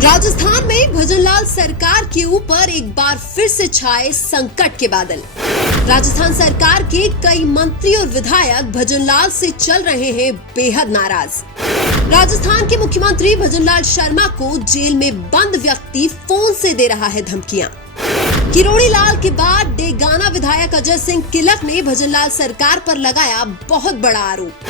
राजस्थान में भजनलाल सरकार के ऊपर एक बार फिर से छाए संकट के बादल। राजस्थान सरकार के कई मंत्री और विधायक भजनलाल से चल रहे हैं बेहद नाराज। राजस्थान के मुख्यमंत्री भजनलाल शर्मा को जेल में बंद व्यक्ति फोन से दे रहा है धमकियां। किरोड़ी लाल के बाद डेगाना विधायक अजय सिंह किलक ने भजनलाल सरकार पर लगाया बहुत बड़ा आरोप।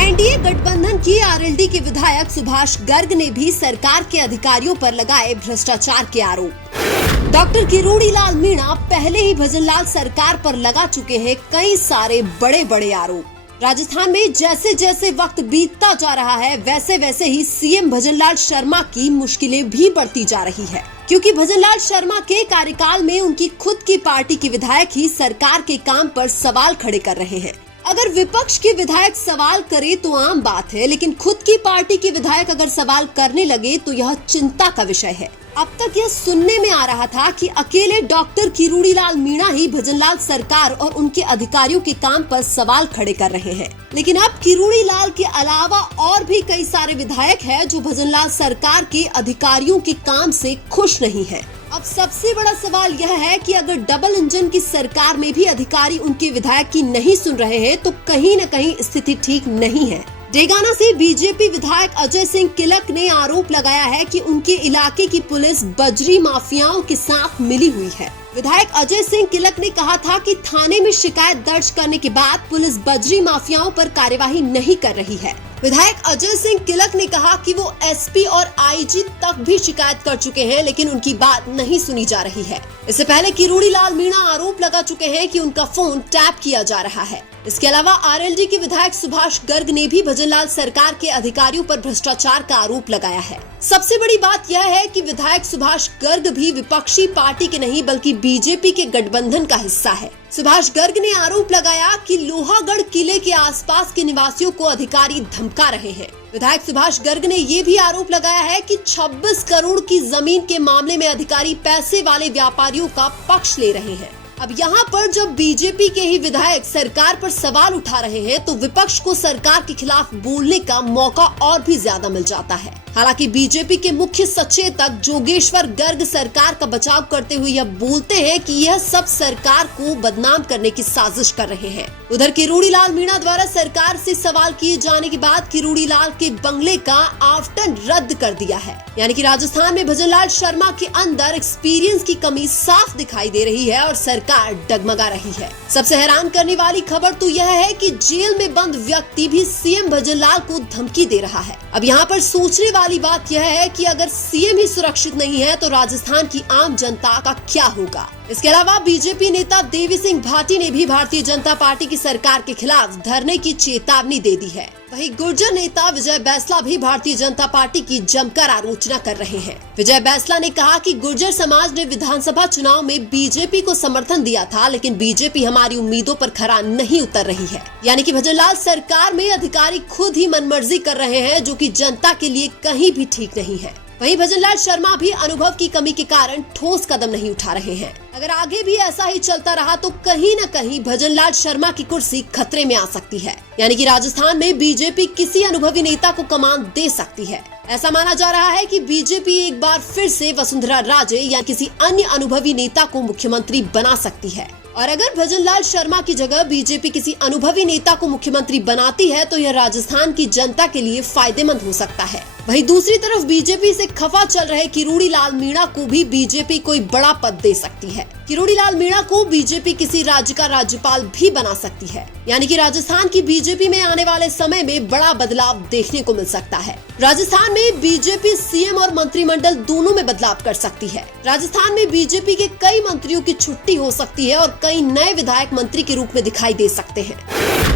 एनडीए गठबंधन की आरएलडी के विधायक सुभाष गर्ग ने भी सरकार के अधिकारियों पर लगाए भ्रष्टाचार के आरोप। डॉक्टर किरोड़ी लाल मीणा पहले ही भजनलाल सरकार पर लगा चुके हैं कई सारे बड़े बड़े आरोप। राजस्थान में जैसे जैसे वक्त बीतता जा रहा है वैसे वैसे ही सीएम भजनलाल शर्मा की मुश्किलें भी बढ़ती जा रही है, क्योंकि भजनलाल शर्मा के कार्यकाल में उनकी खुद की पार्टी के विधायक ही सरकार के काम पर सवाल खड़े कर रहे हैं। अगर विपक्ष के विधायक सवाल करे तो आम बात है, लेकिन खुद की पार्टी के विधायक अगर सवाल करने लगे तो यह चिंता का विषय है। अब तक यह सुनने में आ रहा था कि अकेले डॉक्टर किरोड़ी लाल मीणा ही भजनलाल सरकार और उनके अधिकारियों के काम पर सवाल खड़े कर रहे हैं, लेकिन अब किरोड़ी लाल के अलावा और भी कई सारे विधायक हैं जो भजनलाल सरकार के अधिकारियों के काम से खुश नहीं है। अब सबसे बड़ा सवाल यह है कि अगर डबल इंजन की सरकार में भी अधिकारी उनके विधायक की नहीं सुन रहे हैं तो कहीं न कहीं स्थिति ठीक नहीं है। डेगाना से बीजेपी विधायक अजय सिंह किलक ने आरोप लगाया है कि उनके इलाके की पुलिस बजरी माफियाओं के साथ मिली हुई है। विधायक अजय सिंह किलक ने कहा था कि थाने में शिकायत दर्ज करने के बाद पुलिस बजरी माफियाओं पर कार्यवाही नहीं कर रही है। विधायक अजय सिंह किलक ने कहा कि वो एसपी और आईजी तक भी शिकायत कर चुके हैं, लेकिन उनकी बात नहीं सुनी जा रही है। इससे पहले किरोड़ी लाल मीणा आरोप लगा चुके हैं कि उनका फोन टैप किया जा रहा है। इसके अलावा आरएलडी के विधायक सुभाष गर्ग ने भी भजनलाल सरकार के अधिकारियों पर भ्रष्टाचार का आरोप लगाया है। सबसे बड़ी बात यह है कि विधायक सुभाष गर्ग भी विपक्षी पार्टी के नहीं बल्कि बीजेपी के गठबंधन का हिस्सा है। सुभाष गर्ग ने आरोप लगाया कि लोहागढ़ किले के आसपास के निवासियों को अधिकारी धमका रहे हैं। विधायक सुभाष गर्ग ने ये भी आरोप लगाया है कि 26 करोड़ की जमीन के मामले में अधिकारी पैसे वाले व्यापारियों का पक्ष ले रहे हैं। अब यहाँ पर जब बीजेपी के ही विधायक सरकार पर सवाल उठा रहे हैं तो विपक्ष को सरकार के खिलाफ बोलने का मौका और भी ज्यादा मिल जाता है। हालांकि बीजेपी के मुख्य सचेतक जोगेश्वर गर्ग सरकार का बचाव करते हुए यह बोलते हैं कि यह सब सरकार को बदनाम करने की साजिश कर रहे हैं। उधर किरोड़ी लाल मीणा द्वारा सरकार से सवाल किए जाने के बाद किरोड़ी लाल के बंगले का आवंटन रद्द कर दिया है। यानी कि राजस्थान में भजनलाल शर्मा के अंदर एक्सपीरियंस की कमी साफ दिखाई दे रही है और सरकार डगमगा रही है। सबसे हैरान करने वाली खबर तो यह है कि जेल में बंद व्यक्ति भी सीएम भजनलाल को धमकी दे रहा है। अब यहाँ पर सोचने वाली बात यह है कि अगर सीएम ही सुरक्षित नहीं है तो राजस्थान की आम जनता का क्या होगा। इसके अलावा बीजेपी नेता देवी सिंह भाटी ने भी भारतीय जनता पार्टी की सरकार के खिलाफ धरने की चेतावनी दे दी है। वहीं गुर्जर नेता विजय बैसला भी भारतीय जनता पार्टी की जमकर आलोचना कर रहे हैं। विजय बैसला ने कहा कि गुर्जर समाज ने विधानसभा चुनाव में बीजेपी को समर्थन दिया था, लेकिन बीजेपी हमारी उम्मीदों पर खरा नहीं उतर रही है। यानी कि भजनलाल सरकार में अधिकारी खुद ही मनमर्जी कर रहे हैं, जो कि जनता के लिए कहीं भी ठीक नहीं है। वहीं भजनलाल शर्मा भी अनुभव की कमी के कारण ठोस कदम नहीं उठा रहे हैं। अगर आगे भी ऐसा ही चलता रहा तो कहीं न कहीं भजनलाल शर्मा की कुर्सी खतरे में आ सकती है। यानी कि राजस्थान में बीजेपी किसी अनुभवी नेता को कमान दे सकती है। ऐसा माना जा रहा है कि बीजेपी एक बार फिर से वसुंधरा राजे या किसी अन्य अनुभवी नेता को मुख्यमंत्री बना सकती है। और अगर भजनलाल शर्मा की जगह बीजेपी किसी अनुभवी नेता को मुख्यमंत्री बनाती है तो यह राजस्थान की जनता के लिए फायदेमंद हो सकता है। वहीं दूसरी तरफ बीजेपी से खफा चल रहे किरोड़ी लाल मीणा को भी बीजेपी कोई बड़ा पद दे सकती है। किरोड़ी लाल मीणा को बीजेपी किसी राज्य का राज्यपाल भी बना सकती है। यानी कि राजस्थान की बीजेपी में आने वाले समय में बड़ा बदलाव देखने को मिल सकता है। राजस्थान में बीजेपी सीएम और मंत्रिमंडल दोनों में बदलाव कर सकती है। राजस्थान में बीजेपी के कई मंत्रियों की छुट्टी हो सकती है और कई नए विधायक मंत्री के रूप में दिखाई दे सकते हैं।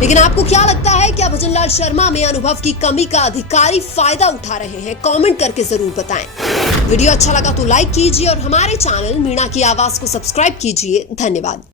लेकिन आपको क्या लगता है, क्या भजनलाल शर्मा में अनुभव की कमी का अधिकारी फायदा उठा रहे हैं? कमेंट करके जरूर बताएं। वीडियो अच्छा लगा तो लाइक कीजिए और हमारे चैनल मीणा की आवाज को सब्सक्राइब कीजिए। धन्यवाद।